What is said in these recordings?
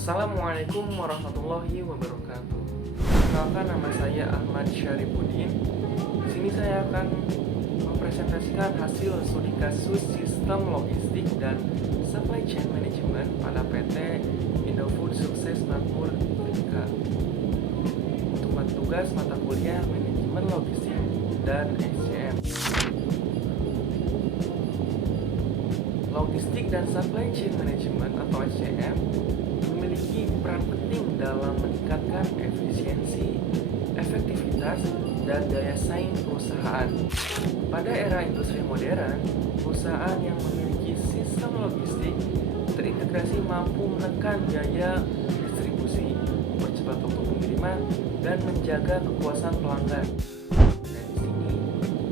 Assalamualaikum warahmatullahi wabarakatuh. Perkenalkan, nama saya Ahmad Syarifuddin. Di sini saya akan mempresentasikan hasil studi kasus sistem logistik dan supply chain management pada PT Indofood Sukses Makmur Tbk. Untuk tugas mata kuliah manajemen logistik dan SCM. Logistik dan supply chain management atau SCM memiliki peran penting dalam meningkatkan efisiensi, efektivitas, dan daya saing perusahaan. Pada era industri modern, perusahaan yang memiliki sistem logistik terintegrasi mampu menekan biaya distribusi, mempercepat waktu pengiriman, dan menjaga kepuasan pelanggan. Dan di sini,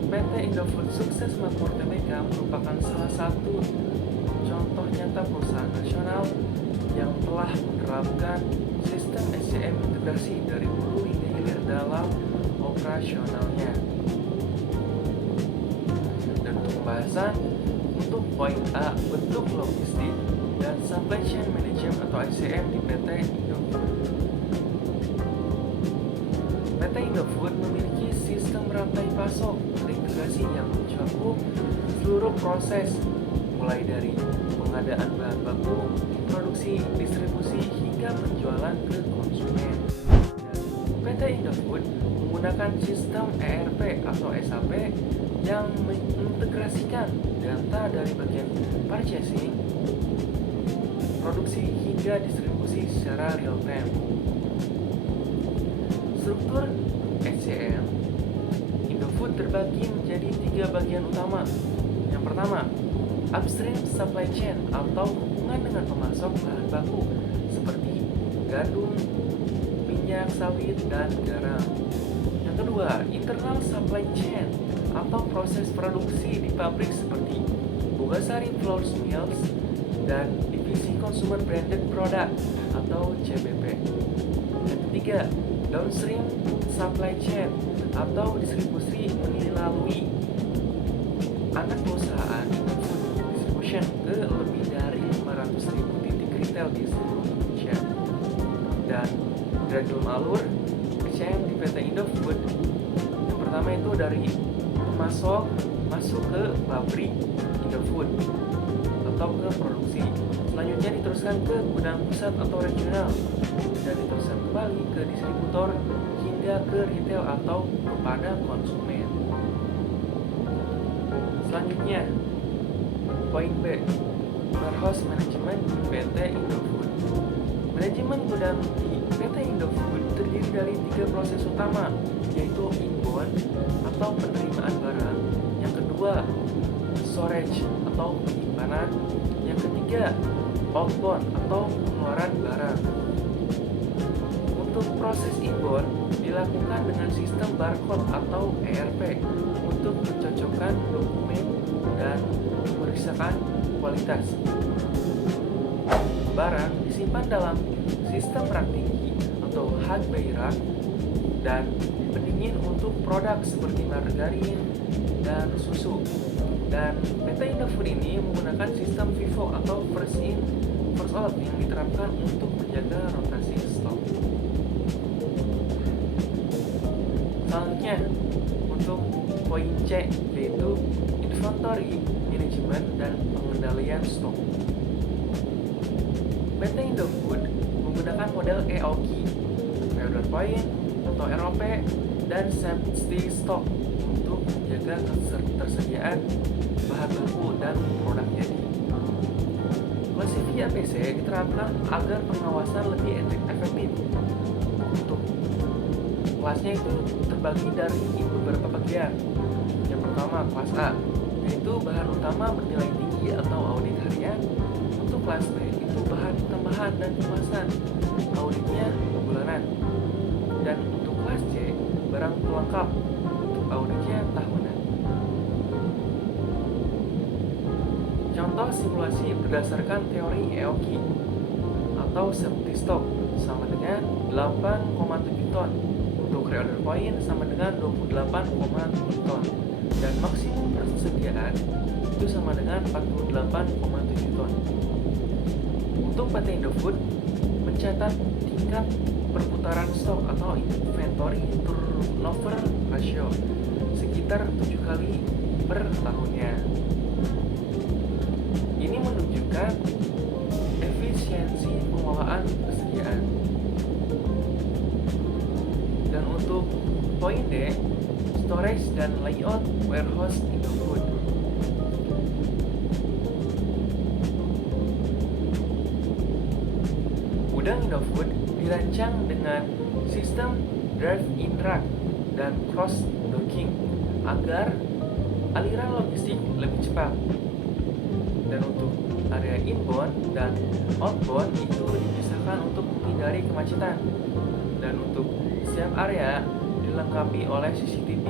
PT Indofood Sukses Makmur Tbk merupakan salah satu contoh nyata perusahaan nasional yang telah menerapkan sistem SCM integrasi dari hulu hingga hilir dalam operasionalnya. Dan untuk pembahasan, untuk poin A, bentuk logistik dan supply chain management atau SCM di PT Indofood. PT Indofood memiliki sistem rantai pasok terintegrasi yang mencakup seluruh proses, mulai dari pengadaan bahan baku, produksi, distribusi, hingga penjualan ke konsumen. PT Indofood menggunakan sistem ERP atau SAP yang mengintegrasikan data dari bagian purchasing, produksi, hingga distribusi secara real time. Struktur SCM Indofood terbagi menjadi 3 bagian utama. Yang pertama, upstream supply chain atau hubungan dengan pemasok bahan baku seperti gandum, minyak sawit, dan garam. Yang kedua, internal supply chain atau proses produksi di pabrik seperti Bogasari Flour Mills dan divisi consumer branded product atau CBP. Yang ketiga, downstream supply chain atau distribusi melalui anak perusahaan distribution ke lebih dari 500.000 titik retail di seluruh Indonesia. Dan gradual alur SCM di PT Indofood, yang pertama itu dari pemasok masuk ke pabrik Indofood atau ke produksi, selanjutnya diteruskan ke gudang pusat atau regional, dan diteruskan kembali ke distributor hingga ke retail atau kepada konsumen. Selanjutnya, poin B, warehouse management di PT Indofood. Manajemen gudang di PT Indofood terdiri dari 3 proses utama, yaitu inbound atau penerimaan barang, yang kedua storage atau penyimpanan, yang ketiga outbound atau pengeluaran barang. Untuk proses inbound dilakukan dengan sistem barcode atau ERP untuk mencocokkan dokumen dan memeriksakan kualitas. Barang disimpan dalam sistem rak tinggi atau hard by rack dan pendingin untuk produk seperti margarin dan susu. Dan PT Indofood ini menggunakan sistem FIFO atau first in first out yang diterapkan untuk menjaga rotasi stok. Selanjutnya, untuk poin C, yaitu inventory management dan pengendalian stok. PT Indofood menggunakan model EOQ, order point atau ROP, dan safety stock untuk menjaga ketersediaan bahan baku dan produk jadi. Klasifikasi APC diterapkan agar pengawasan lebih efektif. Untuk kelasnya itu terbagi dari beberapa bagian. Yang pertama, kelas A, yaitu bahan utama bernilai tinggi atau audit harian. Untuk kelas B itu bahan tambahan dan kemasan, auditnya bulanan. Dan untuk kelas C, barang pelengkap, untuk auditnya tahunan. Contoh simulasi berdasarkan teori EOQ atau safety stock sama dengan 8,7 ton. Untuk reorder point sama dengan 28,7 ton. Dan maksimum persediaan itu sama dengan 48,7 ton. Untuk PT Indofood mencatat tingkat perputaran stok atau inventory turnover ratio sekitar 7 kali per tahunnya. Ini menunjukkan efisiensi pengelolaan persediaan. Dan untuk poin D, storage dan layout warehouse Indofood. Gudang Indofood dirancang dengan sistem drive-in rack dan cross-docking agar aliran logistik lebih cepat. Dan untuk area inbound dan outbound itu dipisahkan untuk menghindari kemacetan. Dan untuk setiap area dilengkapi oleh CCTV,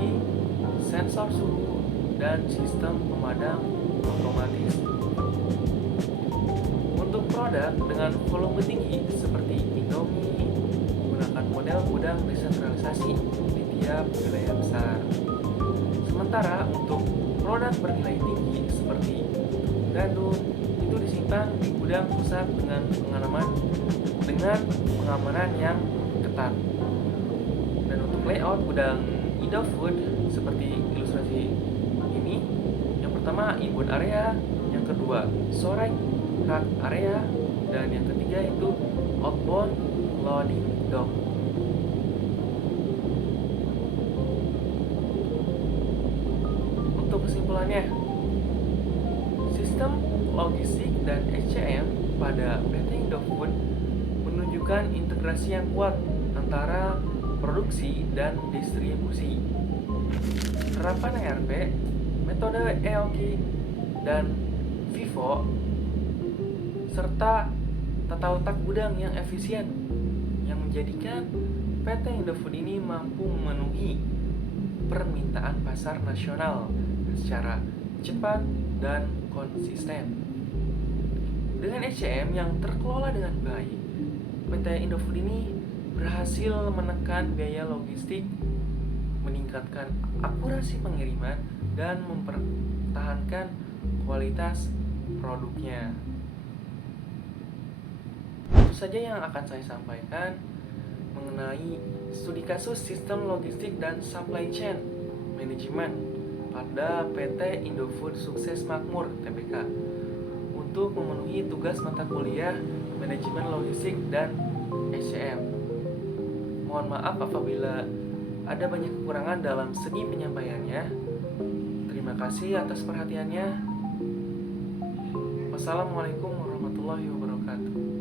sensor suhu, dan sistem pemadam otomatis. Untuk produk dengan volume tinggi seperti Indomie menggunakan model gudang desentralisasi di tiap wilayah besar. Sementara untuk produk bernilai tinggi seperti gandum itu disimpan di gudang pusat dengan pengamanan yang ketat. Dan untuk layout gudang Indofood seperti ilustrasi ini, yang pertama inbound area, yang kedua storage rack area, dan yang ketiga itu outbound loading dock. Untuk kesimpulannya, sistem logistik dan SCM pada PT Indofood menunjukkan integrasi yang kuat antara produksi dan distribusi. Penerapan ERP, metode EOQ, dan FIFO, serta tata letak gudang yang efisien yang menjadikan PT Indofood ini mampu memenuhi permintaan pasar nasional secara cepat dan konsisten. Dengan SCM yang terkelola dengan baik, PT Indofood ini berhasil menekan biaya logistik, meningkatkan akurasi pengiriman, dan mempertahankan kualitas produknya. Itu saja yang akan saya sampaikan mengenai studi kasus sistem logistik dan supply chain management pada PT Indofood Sukses Makmur Tbk untuk memenuhi tugas mata kuliah manajemen logistik dan SCM. Mohon maaf apabila ada banyak kekurangan dalam segi penyampaiannya. Terima kasih atas perhatiannya. Wassalamualaikum warahmatullahi wabarakatuh.